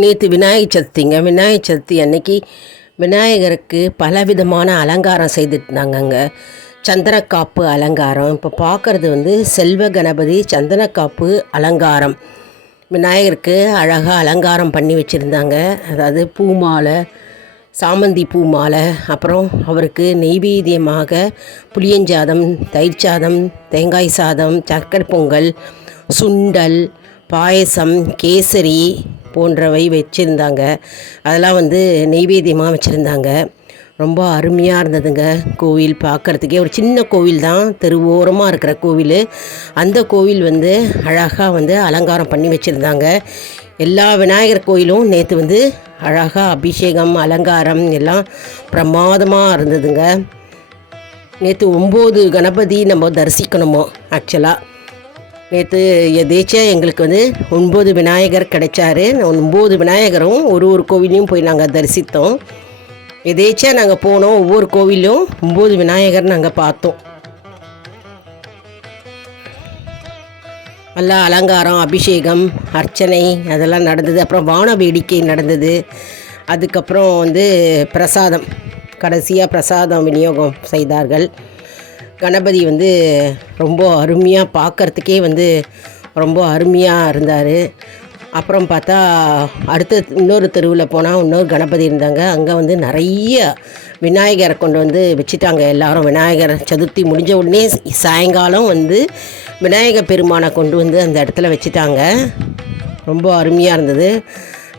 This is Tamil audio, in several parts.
நேற்று விநாயகர் சதுர்த்திங்க. விநாயகர் சதுர்த்தி அன்னைக்கு விநாயகருக்கு பலவிதமான அலங்காரம் செய்துட்டுருந்தாங்கங்க. சந்தனக்காப்பு அலங்காரம். இப்போ பார்க்குறது செல்வ கணபதி சந்தனக்காப்பு அலங்காரம். விநாயகருக்கு அழகாக அலங்காரம் பண்ணி வச்சுருந்தாங்க. அதாவது பூ மாலை, சாமந்தி பூ மாலை, அப்புறம் அவருக்கு நெய்வேத்தியமாக புளியஞ்சாதம், தயிர் சாதம், தேங்காய் சாதம், சர்க்கரை பொங்கல், சுண்டல், பாயசம், கேசரி போன்றவை வச்சுருந்தாங்க. அதெல்லாம் நெய்வேத்தியமாக வச்சுருந்தாங்க. ரொம்ப அருமையாக இருந்ததுங்க. கோவில் பார்க்குறதுக்கே ஒரு சின்ன கோவில் தான், தெருவோரமாக இருக்கிற கோவில். அந்த கோவில் அழகாக அலங்காரம் பண்ணி வச்சுருந்தாங்க. எல்லா விநாயகர் கோயிலும் நேற்று அழகாக அபிஷேகம், அலங்காரம் எல்லாம் பிரமாதமாக இருந்ததுங்க. நேற்று 9 கணபதி நம்ம தரிசிக்கணுமோ. ஆக்சுவலாக நேற்று எதேச்சியாக எங்களுக்கு 9 விநாயகர் கிடைச்சாரு. 9 விநாயகரும் ஒரு கோவிலையும் போய் நாங்கள் தரிசித்தோம். எதேச்சியாக நாங்கள் போனோம். ஒவ்வொரு கோவிலும் 9 விநாயகர் நாங்கள் பார்த்தோம். நல்லா அலங்காரம், அபிஷேகம், அர்ச்சனை அதெல்லாம் நடந்தது. அப்புறம் வான வேடிக்கை நடந்தது. அதுக்கப்புறம் பிரசாதம், கடைசியாக பிரசாதம் விநியோகம் செய்தார்கள். கணபதி ரொம்ப அருமையாக பார்க்குறதுக்கே ரொம்ப அருமையாக இருந்தார். அப்புறம் பார்த்தா அடுத்த இன்னொரு தெருவில் போனால் இன்னொரு கணபதி இருந்தாங்க. அங்கே நிறைய விநாயகரை கொண்டு வச்சுட்டாங்க. எல்லோரும் விநாயகர் சதுர்த்தி முடிஞ்ச உடனே சாயங்காலம் விநாயகர் பெருமானை கொண்டு அந்த இடத்துல வச்சுட்டாங்க. ரொம்ப அருமையாக இருந்தது.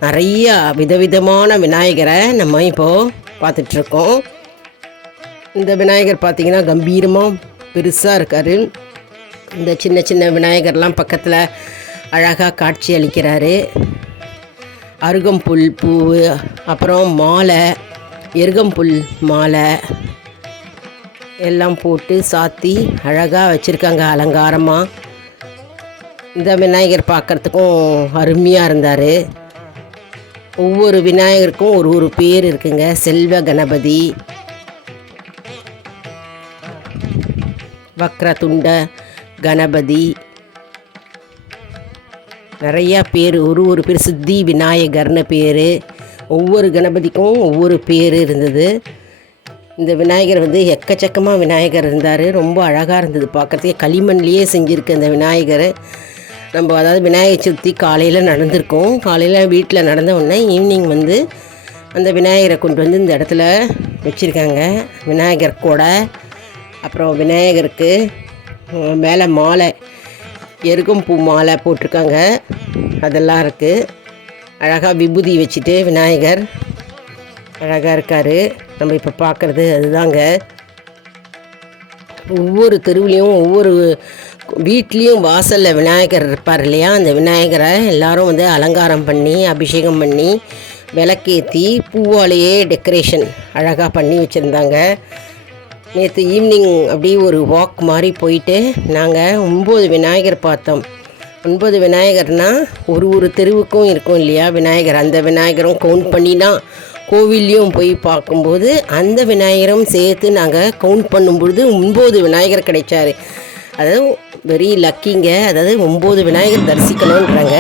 நிறைய விதவிதமான விநாயகரை நம்ம இப்போது பார்த்துட்ருக்கோம். இந்த விநாயகர் பார்த்திங்கன்னா கம்பீரமாக பெருசாக இருக்கார். இந்த சின்ன சின்ன விநாயகர்லாம் பக்கத்தில் அழகாக காட்சி அளிக்கிறாரு. அருகம்புல் பூ, அப்புறம் மாலை, எருகம்புல் மாலை எல்லாம் போட்டு சாத்தி அழகாக வச்சுருக்காங்க அலங்காரமாக. இந்த விநாயகர் பார்க்குறதுக்கும் அருமையாக இருந்தார். ஒவ்வொரு விநாயகருக்கும் ஒரு பேர் இருக்குங்க. செல்வ கணபதி, வக்ரதுண்ட கணபதி, நிறையா பேர், ஒரு பேர் சித்தி விநாயகர்னு பேர். ஒவ்வொரு கணபதிக்கும் ஒவ்வொரு பேர் இருந்தது. இந்த விநாயகர் எக்கச்சக்கமாக விநாயகர் இருந்தார். ரொம்ப அழகாக இருந்தது பார்க்குறதுக்கே. களிமண்லேயே செஞ்சுருக்கு அந்த விநாயகர். நம்ம அதாவது விநாயகர் சதுர்த்தி காலையில் நடந்திருக்கோம். காலையில் வீட்டில் நடந்த உடனே ஈவினிங் அந்த விநாயகரை கொண்டு இந்த இடத்துல வச்சுருக்காங்க. விநாயகர் கொடை, அப்புறம் விநாயகருக்கு மேலே மாலை, எருகம்பூ மாலை போட்டிருக்காங்க. அதெல்லாம் இருக்குது. அழகாக விபூதி வச்சுட்டு விநாயகர் அழகாக இருக்கார். நம்ம இப்போ பார்க்குறது அதுதாங்க. ஒவ்வொரு தெருவுலேயும் ஒவ்வொரு வீட்லேயும் வாசலில் விநாயகர் இருப்பார் இல்லையா, அந்த விநாயகரை எல்லோரும் அலங்காரம் பண்ணி அபிஷேகம் பண்ணி விளக்கேற்றி பூவாலேயே டெக்கரேஷன் அழகாக பண்ணி வச்சுருந்தாங்க. நேற்று ஈவினிங் அப்படியே ஒரு வாக் மாதிரி போயிட்டு நாங்கள் 9 விநாயகர் பார்த்தோம். 9 விநாயகர்னால் ஒரு தெருவுக்கும் இருக்கும் இல்லையா விநாயகர். அந்த விநாயகரும் கவுண்ட் பண்ணி தான் கோவில்லையும் போய் பார்க்கும்போது அந்த விநாயகரும் சேர்த்து நாங்கள் கவுண்ட் பண்ணும்பொழுது 9 விநாயகர் கிடைச்சாரு. அதாவது வெரி லக்கிங்க. அதாவது 9 விநாயகர் தரிசிக்கணுன்றாங்க.